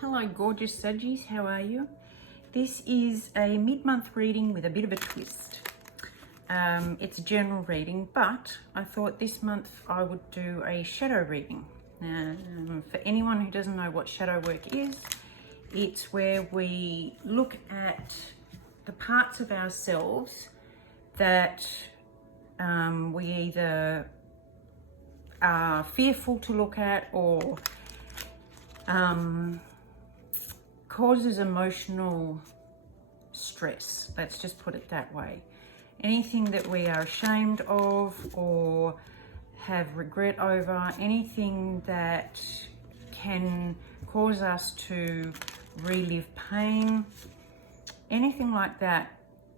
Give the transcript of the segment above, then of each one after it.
Hello gorgeous Saggies, how are you? This is a mid-month reading with a bit of a twist. It's a general reading, but I thought this month I would do a shadow reading. For anyone who doesn't know what shadow work is, it's where we look at the parts of ourselves that we either are fearful to look at or causes emotional stress. Let's just put it that way. Anything that we are ashamed of or have regret over, anything that can cause us to relive pain, anything like that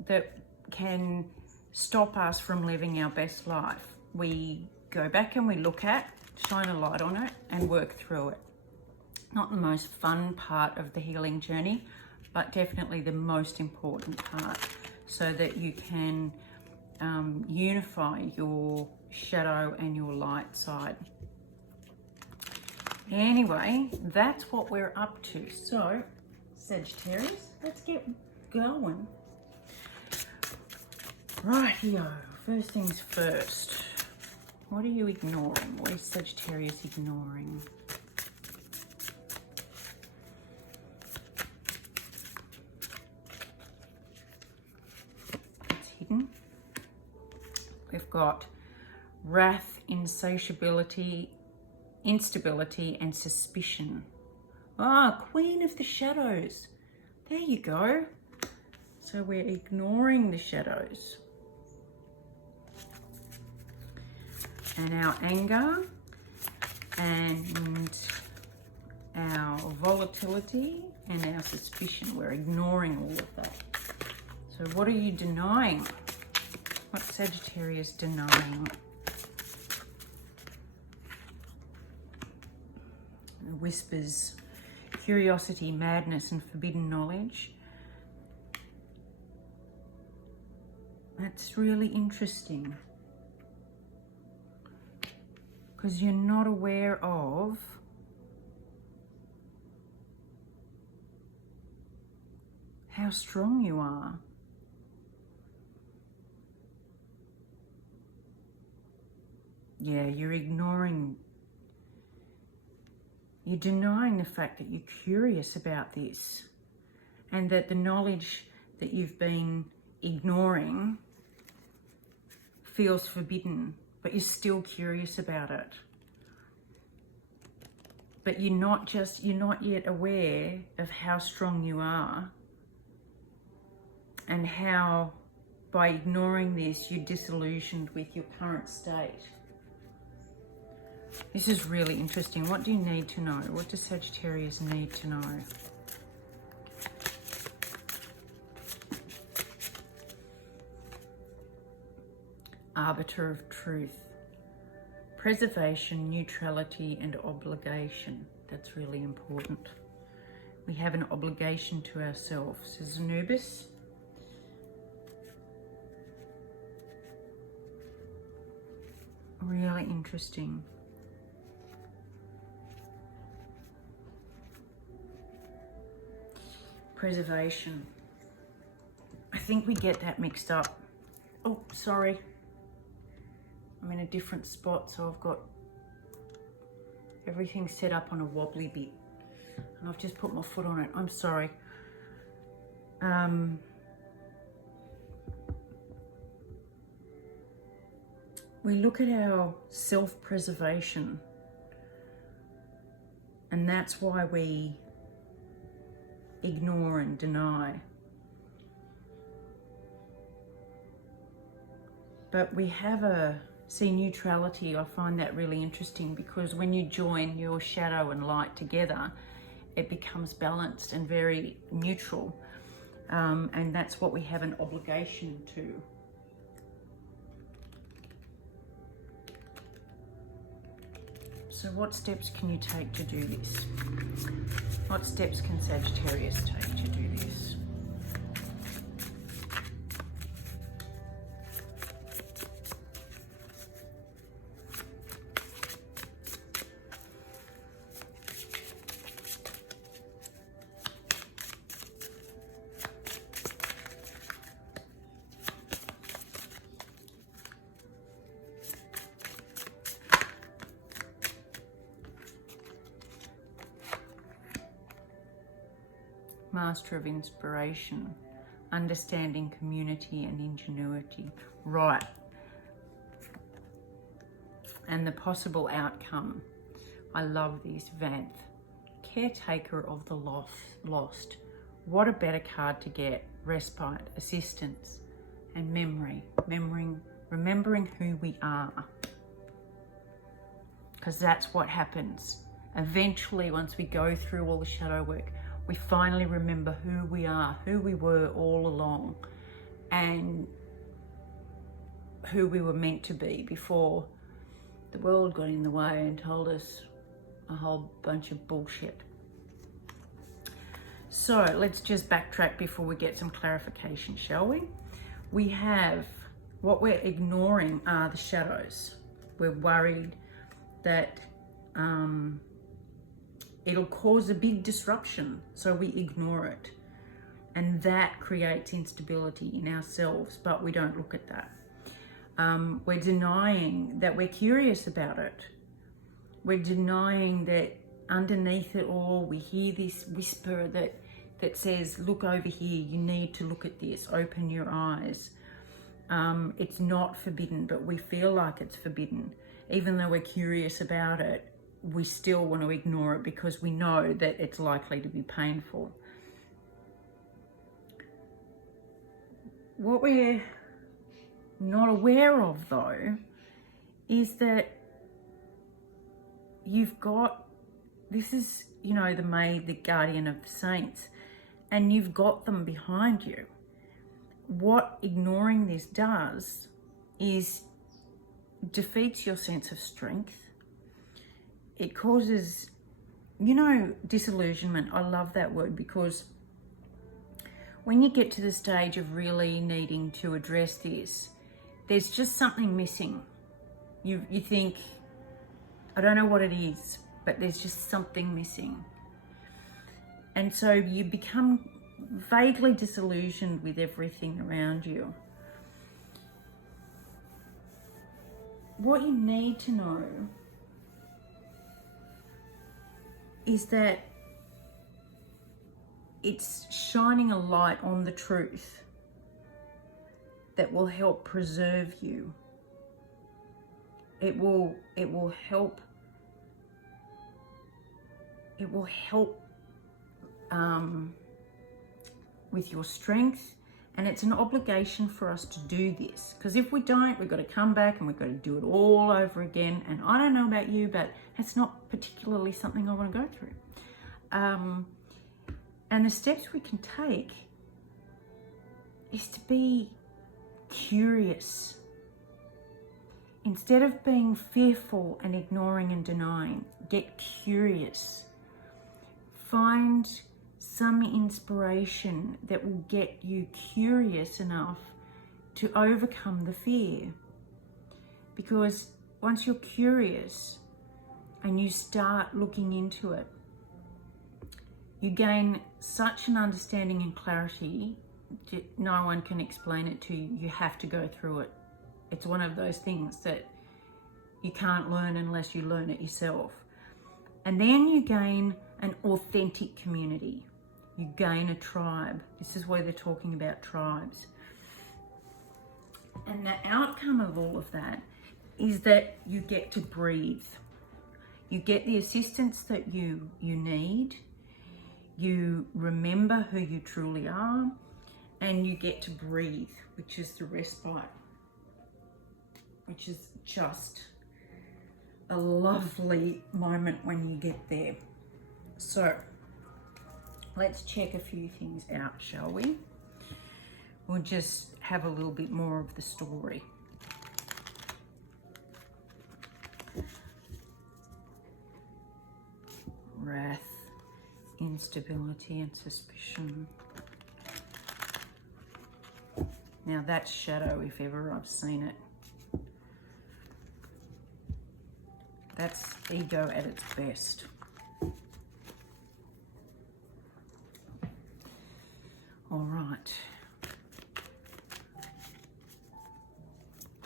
that can stop us from living our best life. We go back and we look at, shine a light on it and work through it. Not the most fun part of the healing journey, but definitely the most important part, so that you can unify your shadow and your light side. Anyway, that's what we're up to. So, Sagittarius, let's get going. Rightio, first things first. What are you ignoring? What is Sagittarius ignoring? We've got wrath, insatiability, instability, and suspicion. Ah, Queen of the Shadows. There you go. So we're ignoring the shadows. And our anger and our volatility and our suspicion. We're ignoring all of that. So what are you denying? What's Sagittarius denying? Whispers, curiosity, madness, and forbidden knowledge. That's really interesting, because you're not aware of how strong you are. Yeah, you're ignoring, you're denying the fact that you're curious about this, and that the knowledge that you've been ignoring feels forbidden, but you're still curious about it. But you're not yet aware of how strong you are, and how by ignoring this you're disillusioned with your current state. This is really interesting. What do you need to know? What does Sagittarius need to know? Arbiter of truth. Preservation, neutrality, and obligation. That's really important. We have an obligation to ourselves. As Anubis. Really interesting. Preservation. I think we get that mixed up. Oh, sorry. I'm in a different spot, so I've got everything set up on a wobbly bit. And I've just put my foot on it. I'm sorry. We look at our self-preservation, and that's why we ignore and deny. But we have see neutrality. I find that really interesting, because when you join your shadow and light together, it becomes balanced and very neutral. And that's what we have an obligation to. So what steps can you take to do this? What steps can Sagittarius take to do this? Master of inspiration, understanding community and ingenuity. Right. And the possible outcome. I love this. Vanth. Caretaker of the lost. What a better card to get. Respite, assistance, and memory. Remembering who we are. Because that's what happens. Eventually, once we go through all the shadow work, we finally remember who we are, who we were all along, and who we were meant to be before the world got in the way and told us a whole bunch of bullshit. So let's just backtrack before we get some clarification, shall we? We have, what we're ignoring are the shadows. We're worried that it'll cause a big disruption, so we ignore it. And that creates instability in ourselves, but we don't look at that. We're denying that we're curious about it. We're denying that underneath it all, we hear this whisper that says, look over here, you need to look at this, open your eyes. It's not forbidden, but we feel like it's forbidden. Even though we're curious about it, we still want to ignore it because we know that it's likely to be painful. What we're not aware of, though, is that you've got, this is, you know, the maid, the guardian of the saints, and you've got them behind you. What ignoring this does is defeats your sense of strength. It causes, you know, disillusionment. I love that word, because when you get to the stage of really needing to address this, there's just something missing. You think, I don't know what it is, but there's just something missing. And so you become vaguely disillusioned with everything around you. What you need to know is that it's shining a light on the truth that will help preserve you. It will help with your strength, and it's an obligation for us to do this, because if we don't, we've got to come back and we've got to do it all over again. And I don't know about you, but it's not particularly something I want to go through. And the steps we can take is to be curious. Instead of being fearful and ignoring and denying, get curious. Find some inspiration that will get you curious enough to overcome the fear. Because once you're curious and you start looking into it, you gain such an understanding and clarity that no one can explain it to you. You have to go through it. It's one of those things that you can't learn unless you learn it yourself. And then you gain an authentic community. You gain a tribe. This is where they're talking about tribes. And the outcome of all of that is that you get to breathe. You get the assistance that you need. You remember who you truly are, and you get to breathe, which is the respite, which is just a lovely moment when you get there. So let's check a few things out, shall we? We'll just have a little bit more of the story. Wrath, instability and suspicion. Now that's shadow if ever I've seen it. That's ego at its best. All right.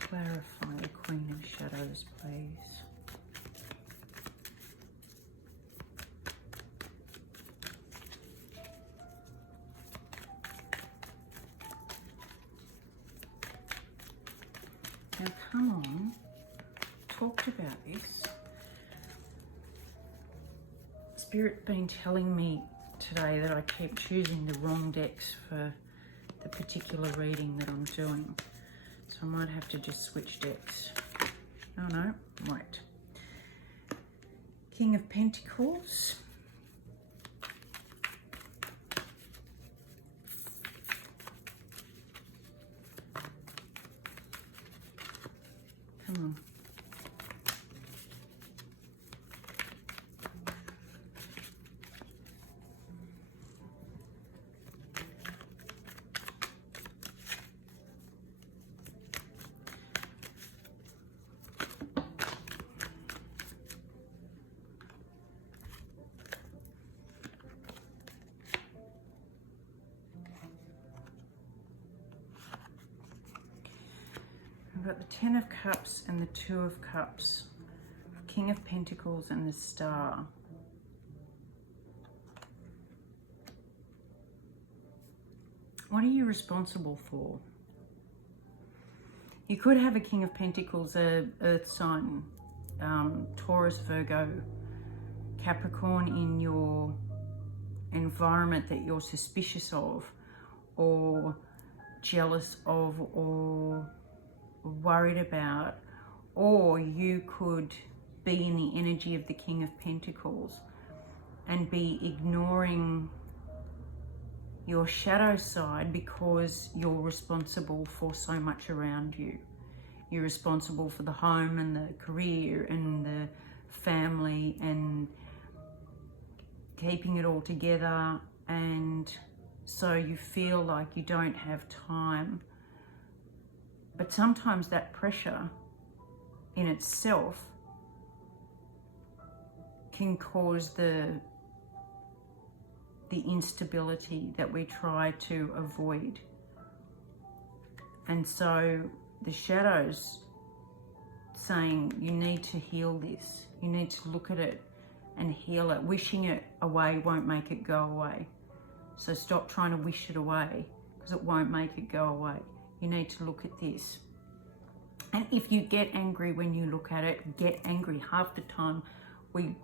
Clarify the Queen of Shadows, please. come on, talked about this. Spirit's been telling me today that I keep choosing the wrong decks for the particular reading that I'm doing. So I might have to just switch decks. Oh no, wait. King of Pentacles. Come on. We've got the Ten of Cups and the Two of Cups, King of Pentacles and the Star. What are you responsible for? You could have a King of Pentacles, a Earth sign, Taurus, Virgo, Capricorn in your environment that you're suspicious of or jealous of or worried about, or you could be in the energy of the King of Pentacles and be ignoring your shadow side because you're responsible for so much around you. You're responsible for the home and the career and the family and keeping it all together, and so you feel like you don't have time. But sometimes that pressure in itself can cause the instability that we try to avoid. And so the shadows saying you need to heal this, you need to look at it and heal it. Wishing it away won't make it go away. So stop trying to wish it away because it won't make it go away. You need to look at this. And if you get angry when you look at it, get angry. Half the time we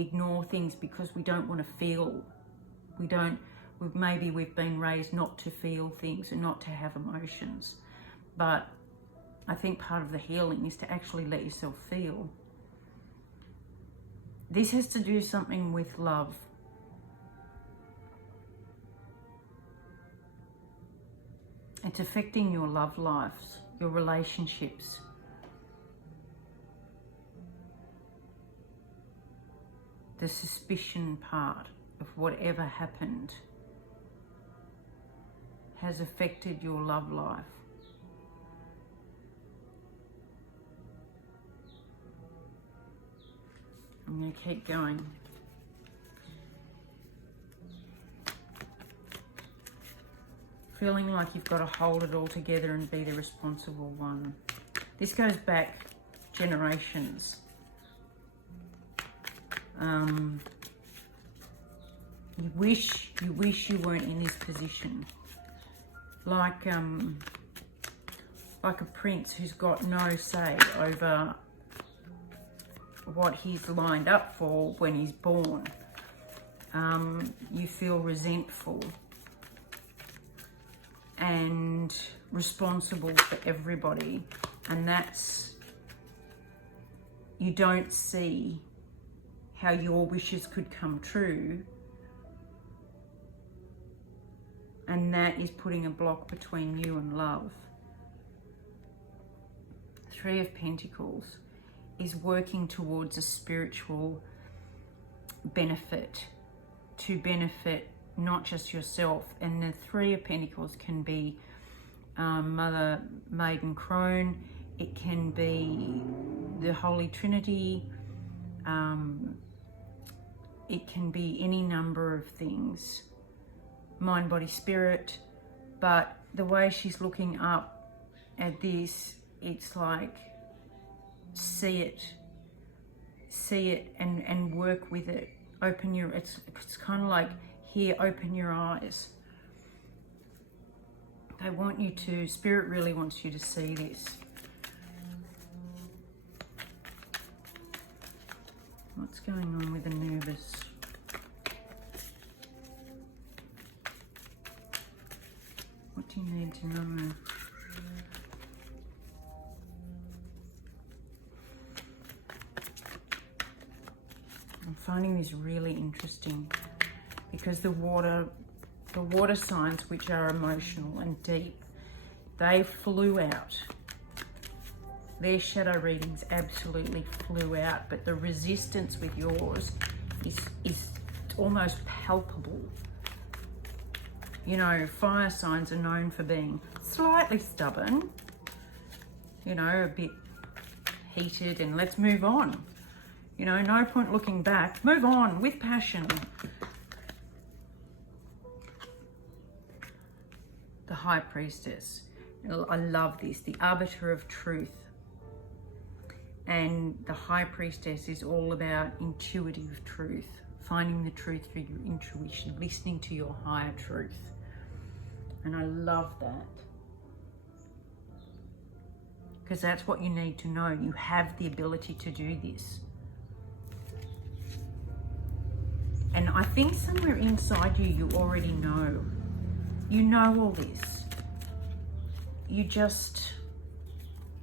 ignore things because we don't want to feel. Maybe we've been raised not to feel things and not to have emotions. But I think part of the healing is to actually let yourself feel. This has to do something with love. It's affecting your love lives, your relationships. The suspicion part of whatever happened has affected your love life. I'm going to keep going. Feeling like you've got to hold it all together and be the responsible one. This goes back generations. You wish you weren't in this position. Like a prince who's got no say over what he's lined up for when he's born. You feel resentful and responsible for everybody, and you don't see how your wishes could come true, and that is putting a block between you and love. Three of Pentacles is working towards a spiritual benefit, to benefit not just yourself. And the Three of Pentacles can be Mother Maiden Crone, it can be the Holy Trinity, it can be any number of things, mind, body, spirit. But the way she's looking up at this, it's like, see it and work with it. Open your, it's kind of like, here, open your eyes. They want you to, Spirit really wants you to see this. What's going on with Anubis? What do you need to know? I'm finding this really interesting because the water signs, which are emotional and deep, they flew out. Their shadow readings absolutely flew out, but the resistance with yours is almost palpable. You know, fire signs are known for being slightly stubborn, you know, a bit heated, and let's move on. You know, no point looking back. Move on with passion. The High Priestess. I love this. The Arbiter of Truth. And the High Priestess is all about intuitive truth. Finding the truth through your intuition. Listening to your higher truth. And I love that. Because that's what you need to know. You have the ability to do this. And I think somewhere inside you, you already know. You know all this. You just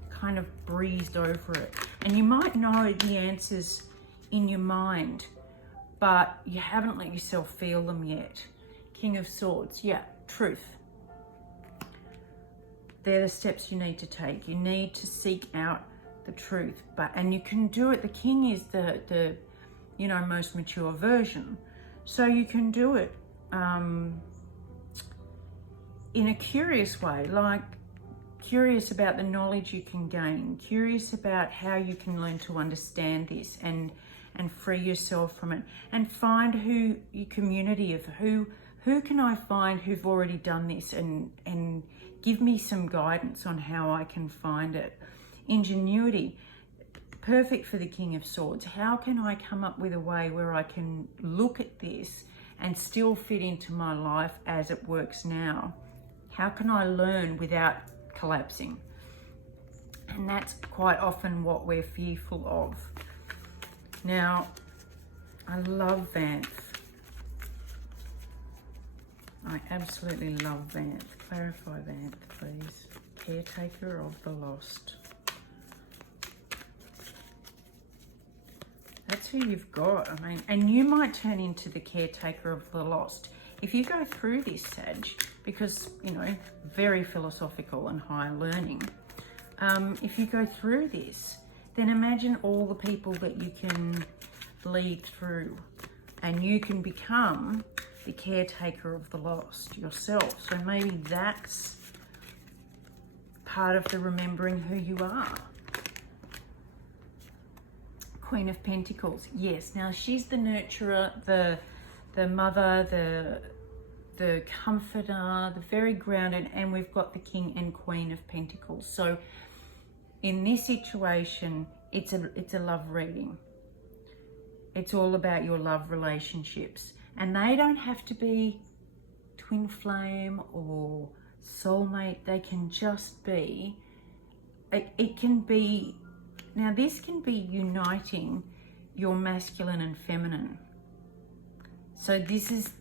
kind of breezed over it. And you might know the answers in your mind, but you haven't let yourself feel them yet. King of Swords, yeah, truth. They're the steps you need to take. You need to seek out the truth, and you can do it. The King is the you know, most mature version, so you can do it in a curious way, like curious about the knowledge you can gain, curious about how you can learn to understand this and free yourself from it, and find who your community of who can I find who've already done this, and give me some guidance on how I can find it. Ingenuity, perfect for the King of Swords. How can I come up with a way where I can look at this and still fit into my life as it works now? How can I learn without collapsing? And that's quite often what we're fearful of. Now, I love Vanth. I absolutely love Vanth. Clarify Vanth, please. Caretaker of the lost. That's who you've got. I mean, and you might turn into the caretaker of the lost. If you go through this, Sag, because, you know, very philosophical and high learning, if you go through this, then imagine all the people that you can lead through, and you can become the caretaker of the lost yourself. So maybe that's part of the remembering who you are. Queen of Pentacles, yes. Now she's the nurturer, the mother, the comforter, the very grounded, and we've got the King and Queen of Pentacles. So in this situation, it's a love reading. It's all about your love relationships, and they don't have to be twin flame or soulmate. They can just be, it can be, now this can be uniting your masculine and feminine. So this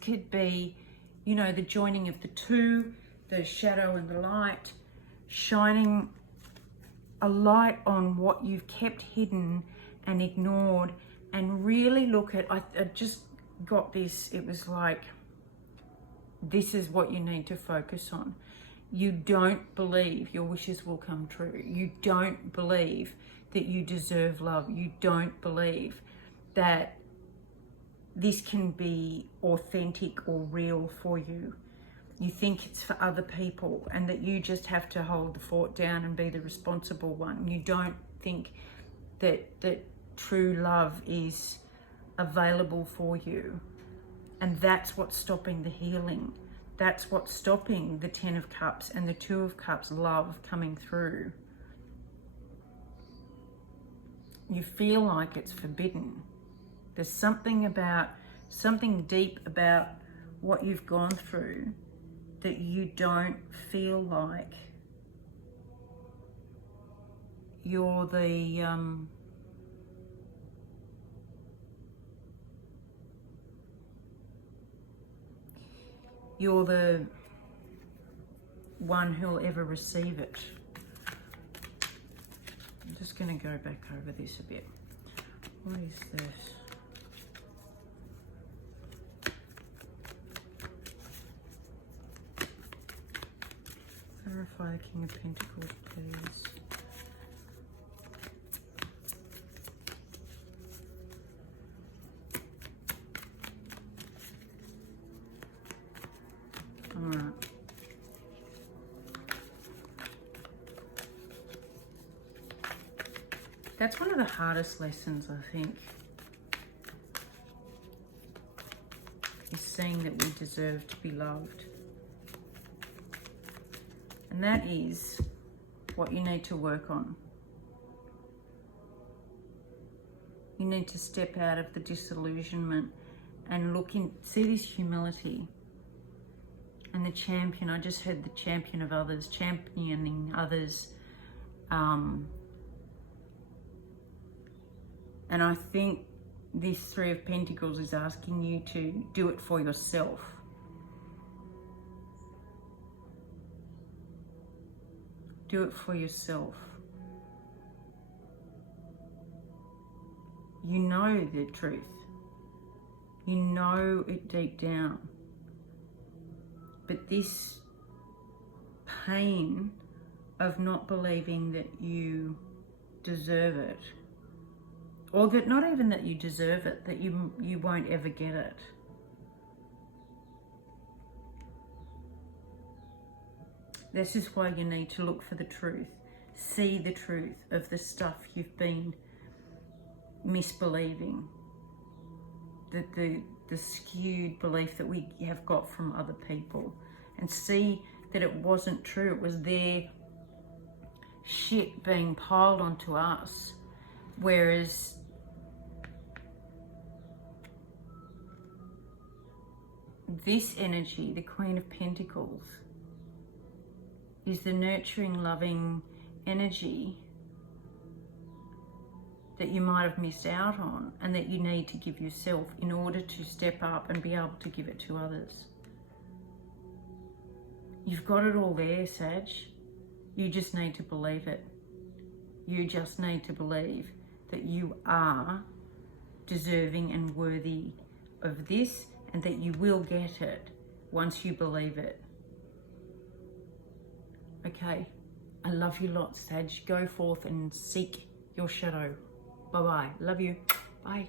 could be, you know, the joining of the two, the shadow and the light, shining a light on what you've kept hidden and ignored, and really look at, I just got this, it was like, this is what you need to focus on. You don't believe your wishes will come true. You don't believe that you deserve love. You don't believe that this can be authentic or real for you. You think it's for other people, and that you just have to hold the fort down and be the responsible one. You don't think that true love is available for you. And that's what's stopping the healing. That's what's stopping the 10 of Cups and the 2 of Cups love coming through. You feel like it's forbidden. There's something deep about what you've gone through that you don't feel like you're the you're the one who'll ever receive it. I'm just going to go back over this a bit. What is this? Clarify the King of Pentacles, please. Alright. That's one of the hardest lessons, I think, is seeing that we deserve to be loved. And that is what you need to work on. You need to step out of the disillusionment and look in, see this humility. And the champion, I just heard the champion of others, championing others. And I think this Three of Pentacles is asking you to do it for yourself. Do it for yourself. You know the truth. You know it deep down. But this pain of not believing that you deserve it, or that not even that you deserve it, that you won't ever get it. This is why you need to look for the truth. See the truth of the stuff you've been misbelieving. The skewed belief that we have got from other people. And see that it wasn't true. It was their shit being piled onto us. Whereas this energy, the Queen of Pentacles, is the nurturing, loving energy that you might have missed out on and that you need to give yourself in order to step up and be able to give it to others. You've got it all there, Sag. You just need to believe it. You just need to believe that you are deserving and worthy of this, and that you will get it once you believe it. Okay, I love you lots, Sag. Go forth and seek your shadow. Bye-bye. Love you. Bye.